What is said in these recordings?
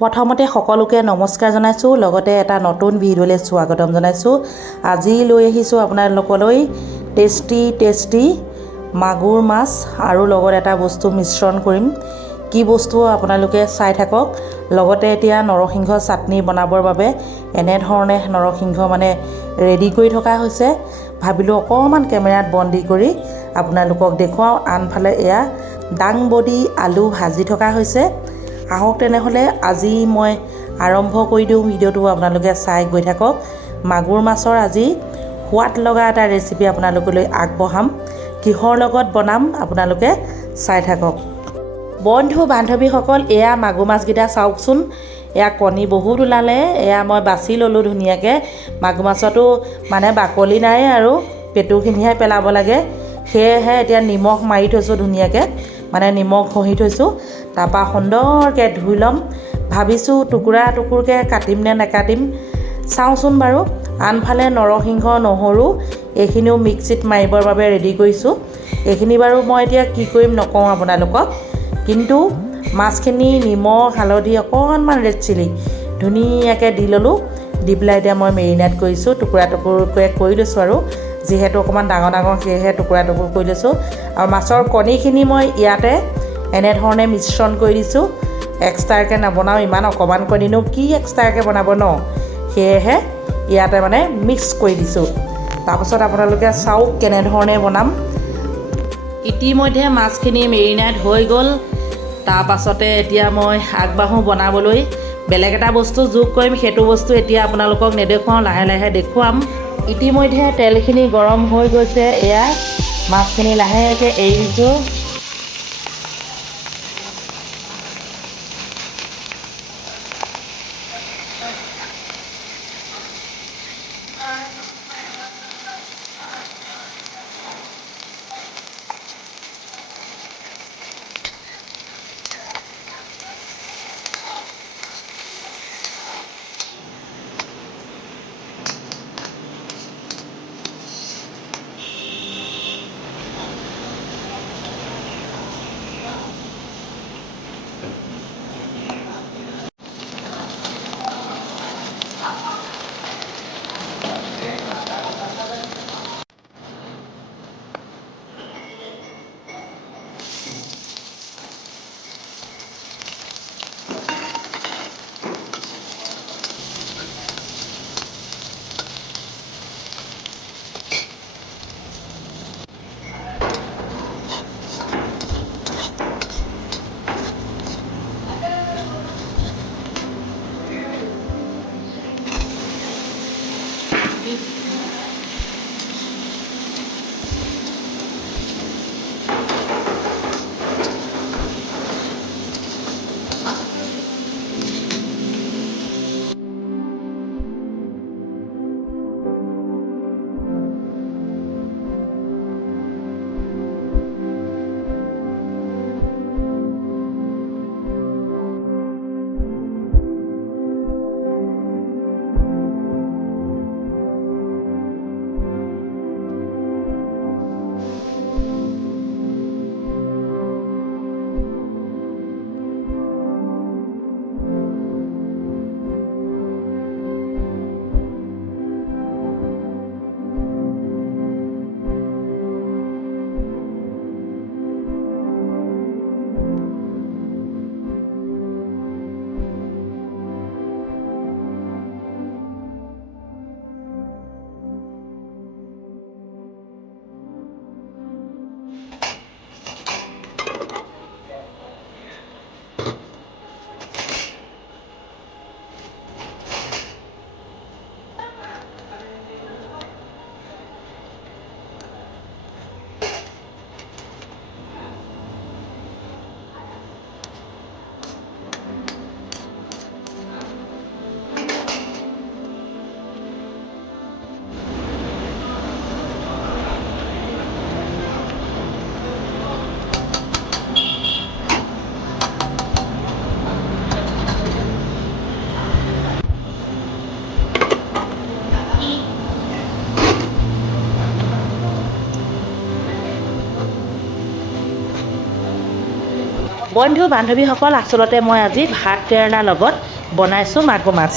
প্ৰথমতে সকলোকে নমস্কাৰ জনাইছোঁ, লগতে এটা নতুন ভিডিঅ'লৈ স্বাগতম জনাইছোঁ। আজি লৈ আহিছোঁ আপোনালোকলৈ টেষ্টি মাগুৰ মাছ আৰু লগত এটা বস্তু মিশ্ৰণ কৰিম। কি বস্তু আপোনালোকে চাই থাকক। লগতে এতিয়া নৰসিংহ চাটনি বনাবৰ বাবে এনেধৰণে নৰসিংহ ৰেডি কৰি থকা হৈছে। ভাবিলোঁ অকণমান কেমেৰাত বন্দী কৰি আপোনালোকক দেখুৱাওঁ। আনফালে এয়া দাংবডি আলু ভাজি থকা হৈছে। আহক তেনেহ'লে আজি মই আৰম্ভ কৰি দিওঁ ভিডিঅ'টো, আপোনালোকে চাই গৈ থাকক। মাগুৰ মাছৰ আজি সোৱাদ লগা এটা ৰেচিপি আপোনালোকলৈ আগবঢ়াম। কিহৰ লগত বনাম আপোনালোকে চাই থাকক। বন্ধু বান্ধৱীসকল, এয়া মাগুৰ মাছকেইটা চাওকচোন। এয়া কণী বহুত ওলালে। এয়া মই বাছি ল'লোঁ ধুনীয়াকৈ। মাগুৰ মাছতো বাকলি নাই আৰু পেটুখিনিহে পেলাব লাগে। সেয়েহে এতিয়া নিমখ মাৰি থৈছোঁ ধুনীয়াকৈ, নিমখ ঘঁহি থৈছোঁ। তাৰপৰা সুন্দৰকৈ ধুই ল'ম। ভাবিছোঁ টুকুৰা টুকুৰকৈ কাটিম নে নাকাটিম, চাওঁচোন বাৰু। আনফালে নৰসিংহ নহৰু এইখিনিও মিক্সিত মাৰিবৰ বাবে ৰেডি কৰিছোঁ। এইখিনি বাৰু মই এতিয়া কি কৰিম নকওঁ আপোনালোকক, কিন্তু মাছখিনি নিমখ হালধি অকণমান ৰেড চিলি ধুনীয়াকৈ দি ল'লোঁ। দি পেলাই এতিয়া মই মেৰিনেট কৰিছোঁ, টুকুৰা টুকুৰকৈ কৰি লৈছোঁ আৰু যিহেতু অকণমান ডাঙৰ সেয়েহে টুকুৰা টুকুৰ কৰি লৈছোঁ। আৰু মাছৰ কণীখিনি মই ইয়াতে এনেধৰণে মিশ্ৰণ কৰি দিছোঁ। এক্সট্ৰাকৈ নবনাওঁ, ইমান অকণমান কণীনো কি এক্সট্ৰাকৈ বনাব ন, সেয়েহে ইয়াতে মিক্স কৰি দিছোঁ। তাৰপাছত আপোনালোকে চাওক কেনেধৰণে বনাম। ইতিমধ্যে মাছখিনি মেৰিনেট হৈ গ'ল। তাৰপাছতে এতিয়া মই আগবাঢ়োঁ বনাবলৈ। বেলেগ এটা বস্তু যোগ কৰিম, সেইটো বস্তু এতিয়া আপোনালোকক নেদেখুৱাওঁ, লাহে লাহে দেখুৱাম। ইতিমধ্যে তেলখিনি গৰম হৈ গৈছে। এয়া মাছখিনি লাহেকৈ এৰি দিছোঁ। বন্ধু বান্ধৱীসকল আচলতে মই আজি ভাত কেৰেলাৰ লগত বনাইছোঁ মাগুৰ মাছ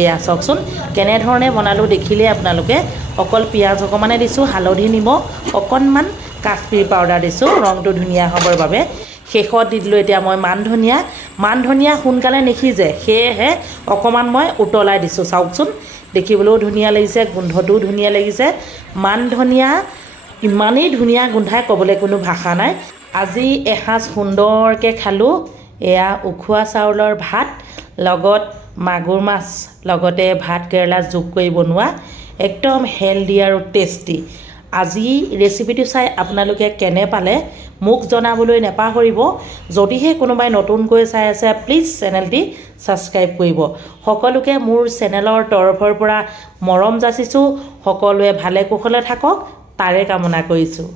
এয়া চাওকচোন কেনেধৰণে বনালোঁ দেখিলে আপোনালোকে অকল পিঁয়াজ অকণমানে দিছোঁ হালধি নিমখ অকণমান কাশ্মীৰ পাউডাৰ দিছোঁ ৰংটো ধুনীয়া হ'বৰ বাবে শেষত দি দিলোঁ এতিয়া মই মান ধনিয়া সোনকালে নিসিজে সেয়েহে অকণমান মই উতলাই দিছোঁ চাওকচোন দেখিবলৈও ধুনীয়া লাগিছে গোন্ধটোও ধুনীয়া লাগিছে মান ধনিয়া ইমানেই ধুনীয়া গোন্ধাই ক'বলৈ কোনো ভাষা নাই আজি এসাঁজ সুন্দৰকৈ খালোঁ এয়া উখোৱা চাউলৰ ভাত লগত মাগুৰ মাছ লগতে ভাত কেৰেলা যোগ কৰি বনোৱা একদম হেল্ডি আৰু টেষ্টি আজি ৰেচিপিটো চাই আপোনালোকে কেনে পালে মোক জনাবলৈ নেপাহৰিব যদিহে কোনোবাই নতুনকৈ চাই আছে প্লিজ চেনেলটি ছাবস্ক্ৰাইব কৰিব সকলোকে মোৰ চেনেলৰ তৰফৰ পৰা মৰম যাচিছোঁ সকলোৱে ভালে কুশলে থাকক তাৰে কামনা কৰিছোঁ